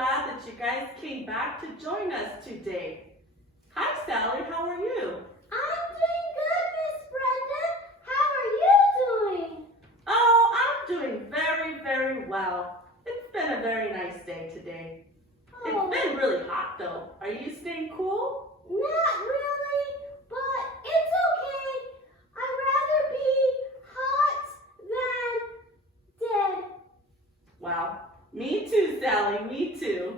glad that you guys came back to join us today. Hi, Sally. How are you? I'm doing good, Miss Brenda. How are you doing? Oh, I'm doing very, very well. It's been a very nice day today. Oh, It's been really hot, though. Are you staying cool? not really, but it's okay. I'd rather be hot than dead. Wow. Me too, Sally. Me too.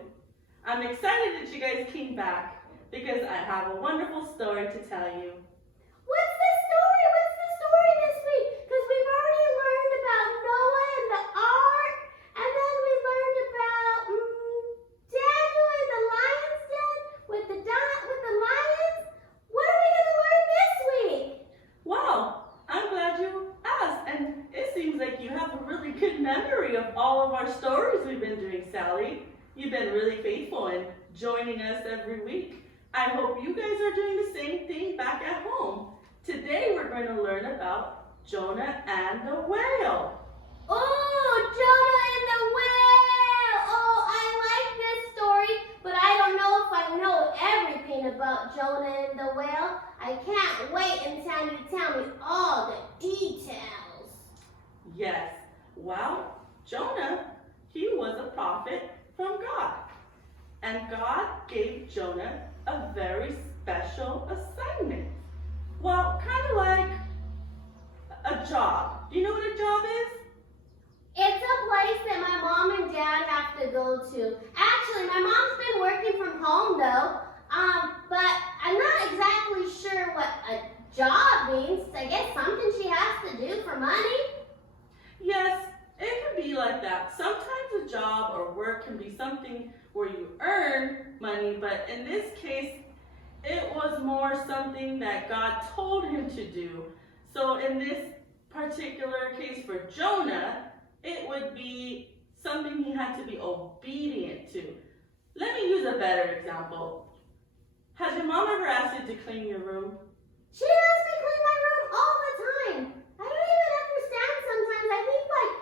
I'm excited that you guys came back because I have a wonderful story to tell you. What's the story? What's the story this week? Because we've already learned about Noah and the ark, and then we learned about Daniel in the lion's den with the lions. What are we going to learn this week? Wow, I'm glad you asked. And it seems like you have a really good memory of all of our stories we've been doing, Sally. You've been really faithful in joining us every week. I hope you guys are doing the same thing back at home. Today we're going to learn about Jonah and the whale. Oh, Jonah and the whale! Oh, I like this story, but I don't know if I know everything about Jonah and the whale. I can't wait until you tell me all the details. Yes, well, Jonah, he was a prophet from God. And God gave Jonah a very special assignment. Well, kind of like a job. Do you know what a job is? It's a place that my mom and dad have to go to. Actually, my mom's been working from home though, but I'm not exactly sure what a job means. I guess something she has to do for money. Yes, it can be like that. Sometimes a job or work can be something where you earn money, but in this case, it was more something that God told him to do. So in this particular case for Jonah, it would be something he had to be obedient to. Let me use a better example. Has your mom ever asked you to clean your room? She has me clean my room all the time. I don't even understand sometimes. I think like,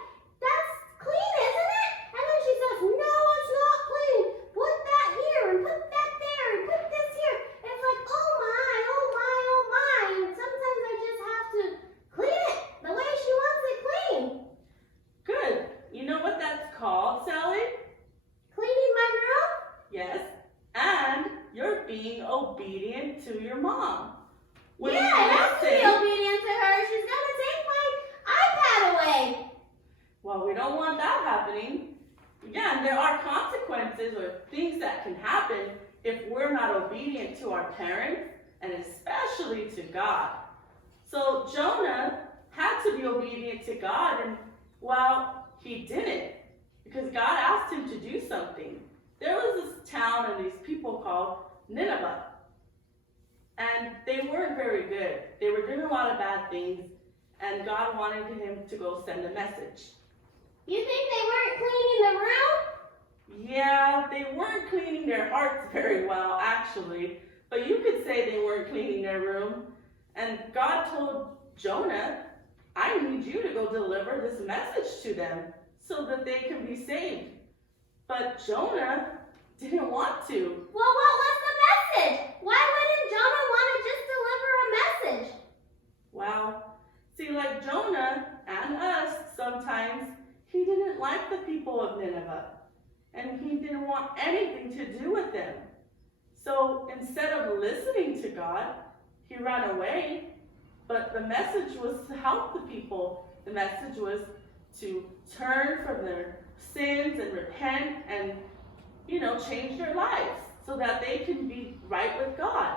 that's clean, isn't it? And then she says, no, it's not clean. Put that here and put that there and put this here. It's like, oh my, oh my, oh my. And sometimes I just have to clean it the way she wants it clean. Good. You know what that's called, Sally? Cleaning my room? Yes. And you're being obedient to your mom. When Yeah, you I have to be listen- obedient to her. She's gonna take my iPad away. Well, we don't want that happening. Again, there are consequences or things that can happen if we're not obedient to our parents and especially to God. So Jonah had to be obedient to God, and well, he didn't because God asked him to do something. There was this town and these people called Nineveh, and they weren't very good. They were doing a lot of bad things, and God wanted him to go send a message. You think they weren't cleaning the room? Yeah, they weren't cleaning their hearts very well, actually, but you could say they weren't cleaning their room. And God told Jonah, I need you to go deliver this message to them so that they can be saved. But Jonah didn't want to. Well, what was the message? Why wouldn't Jonah want to just deliver a message? Wow. See, like Jonah and us, sometimes he didn't like the people of Nineveh, and he didn't want anything to do with them. So instead of listening to God, he ran away. But the message was to help the people. The message was to turn from their sins and repent and, change their lives so that they can be right with God.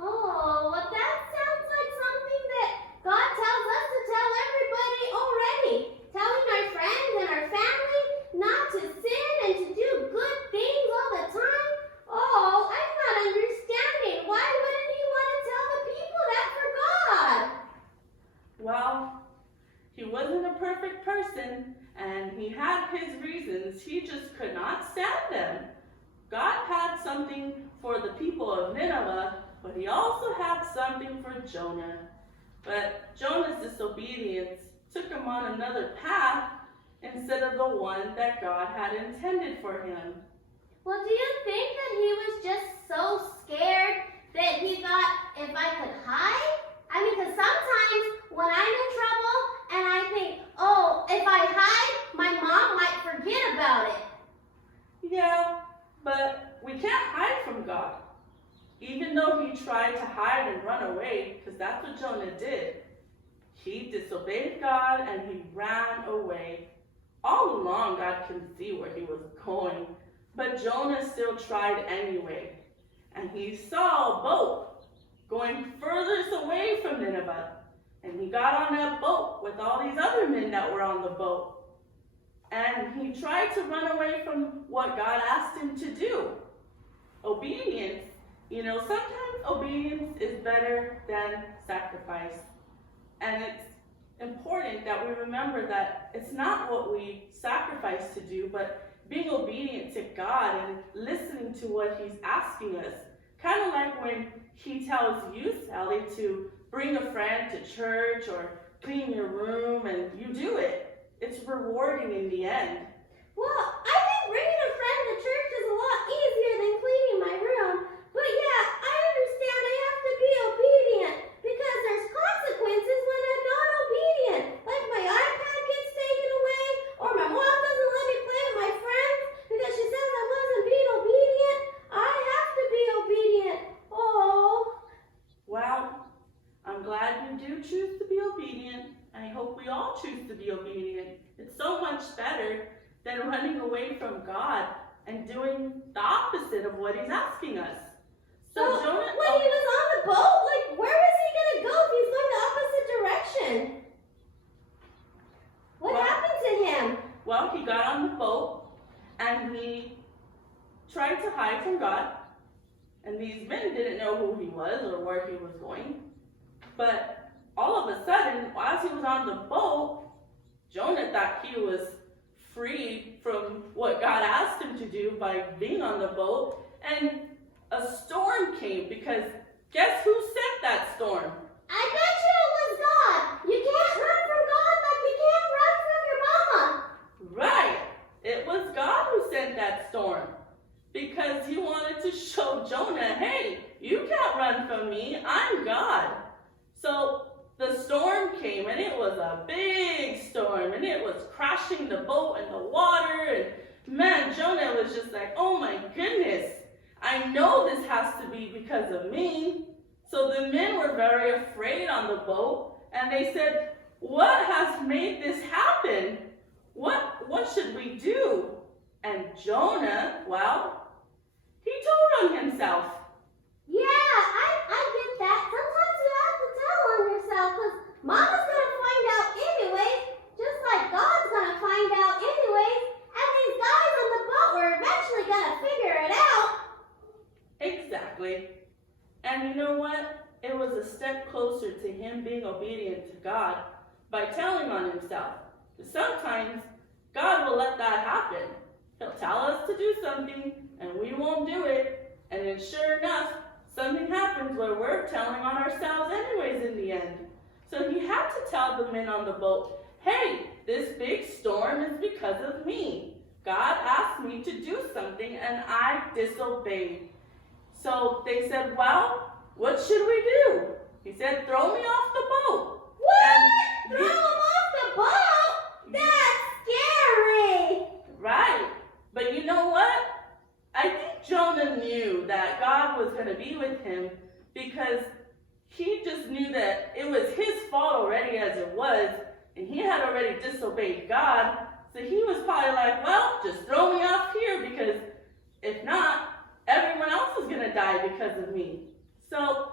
Oh, well, that sounds like something that God tells us to tell everybody already. Telling our friends and our family not to sin and to do good things all the time. Oh, I'm not understanding. Why wouldn't he want to tell the people that for God? Well, he wasn't a perfect person, and he had his reasons. He just could not stand them. God had something for the people of Nineveh, but he also had something for Jonah. But Jonah's disobedience took him on another path instead of the one that God had intended for him. though he tried to hide and run away, because that's what Jonah did, he disobeyed God and he ran away. All along, God can see where he was going, but Jonah still tried anyway. And he saw a boat going furthest away from Nineveh. And he got on that boat with all these other men that were on the boat. And he tried to run away from what God asked him to do. Obedience. Sometimes obedience is better than sacrifice. And it's important that we remember that it's not what we sacrifice to do, but being obedient to God and listening to what he's asking us. Kind of like when he tells you, Sally, to bring a friend to church or clean your room, and you do it. It's rewarding in the end. Well, I think bringing a friend to church is a lot easier than cleaning my room. But yeah, I understand I have to be obedient because there's consequences when I'm not obedient. Like my iPad gets taken away, or my mom doesn't let me play with my friends because she says I wasn't being obedient. I have to be obedient. Oh. Well, I'm glad you do choose to be obedient. I hope we all choose to be obedient. It's so much better than running away from God and doing the opposite of what he's asking us. So Jonah, when he was on the boat, where was he going to go if he's going the opposite direction? What happened to him? Well, he got on the boat and he tried to hide from God. And these men didn't know who he was or where he was going. But all of a sudden, as he was on the boat, Jonah thought he was free from what God asked him to do by being on the boat. And a storm came, because guess who sent that storm? I bet you it was God. You can't run from God like you can't run from your mama. Right. It was God who sent that storm, because he wanted to show Jonah, hey, you can't run from me. I'm God. So the storm came, and it was a big storm, and it was crashing the boat and the water. And man, Jonah was just like, oh my goodness. I know this has to be because of me. So the men were very afraid on the boat, and they said, what has made this happen? What should we do? And Jonah, well, he told on himself. Yeah, I get that. Sometimes you have to tell on yourself, because Mama's going to find out anyways, just like God's going to find out anyways, and these guys on the boat were eventually going to figure it out. Exactly. And you know what? It was a step closer to him being obedient to God by telling on himself. Sometimes God will let that happen. He'll tell us to do something and we won't do it. And then sure enough, something happens where we're telling on ourselves anyways in the end. So he had to tell the men on the boat, hey, this big storm is because of me. God asked me to do something and I disobeyed. So they said, well, what should we do? He said, throw me off the boat. What? Throw him off the boat? That's scary. Right. But you know what? I think Jonah knew that God was going to be with him, because he just knew that it was his fault already as it was, and he had already disobeyed God. So he was probably like, well, just throw me off here, because if not, everyone else is going to die because of me. So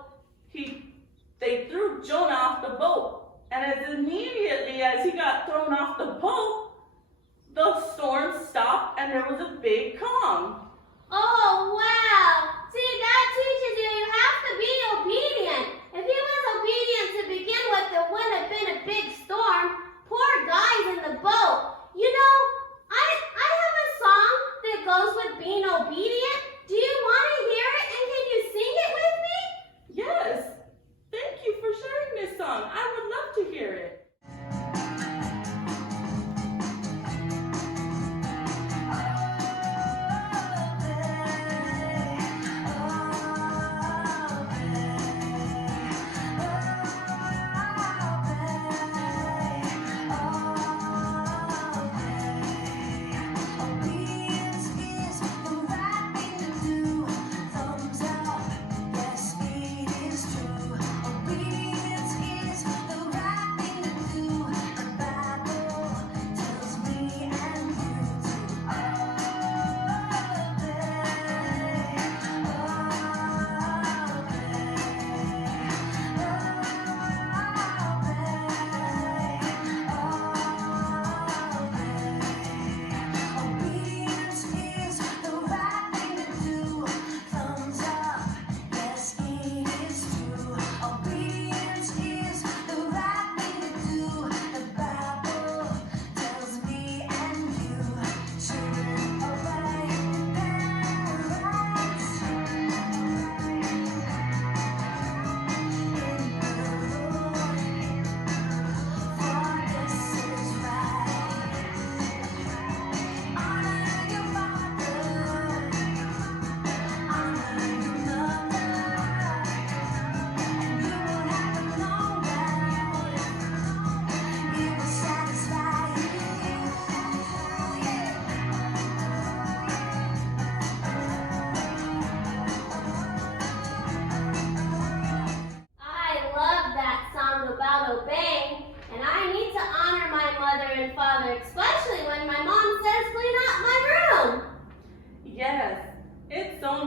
they threw Jonah off the boat. And as immediately as he got thrown off the boat, the storm stopped and there was a big calm. Oh, wow. See, that teaches you have to be obedient. If he was obedient to begin with, there wouldn't have been a big storm. Poor guys in the boat. You know, I have a song that goes with being obedient. Do you want to hear it, and can you sing it with me? Yes. Thank you for sharing this song. I would love to hear it.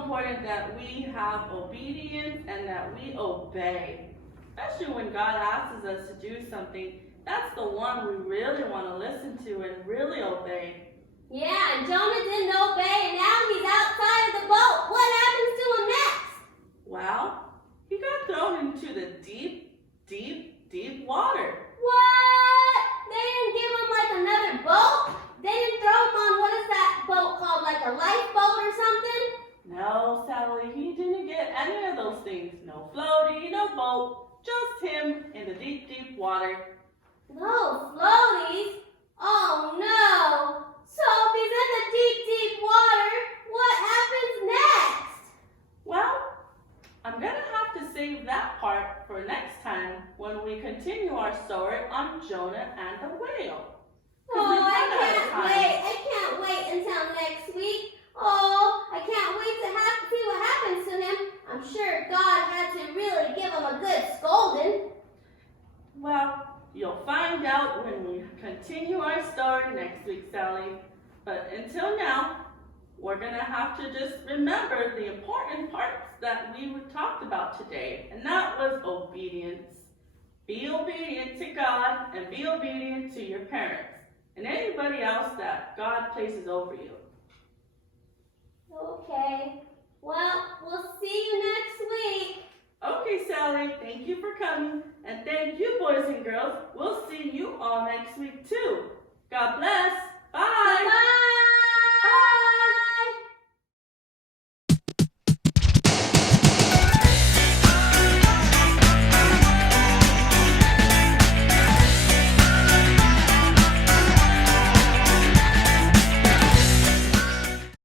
important that we have obedience and that we obey. Especially when God asks us to do something, that's the one we really want to listen to and really obey. Yeah, and Jonah didn't obey, and now he's outside of the boat. What happens to him next? Well, he got thrown into the deep, deep, deep water. What? They didn't give him like another boat? They didn't throw him on, what is that boat called, like a lifeboat or something? No, Sally, he didn't get any of those things. No floaty, no boat, just him in the deep, deep water. No floaties? Oh no! So if he's in the deep, deep water, what happens next? Well, I'm going to have to save that part for next time when we continue our story on Jonah and the whale. Oh, I can't wait until next week. Oh, I can't wait to see what happens to him. I'm sure God had to really give him a good scolding. Well, you'll find out when we continue our story next week, Sally. But until now, we're going to have to just remember the important parts that we talked about today, and that was obedience. Be obedient to God and be obedient to your parents and anybody else that God places over you. Okay. Well, we'll see you next week. Okay, Sally, thank you for coming, and thank you, boys and girls. We'll see you all next week, too. God bless. Bye. Bye-bye.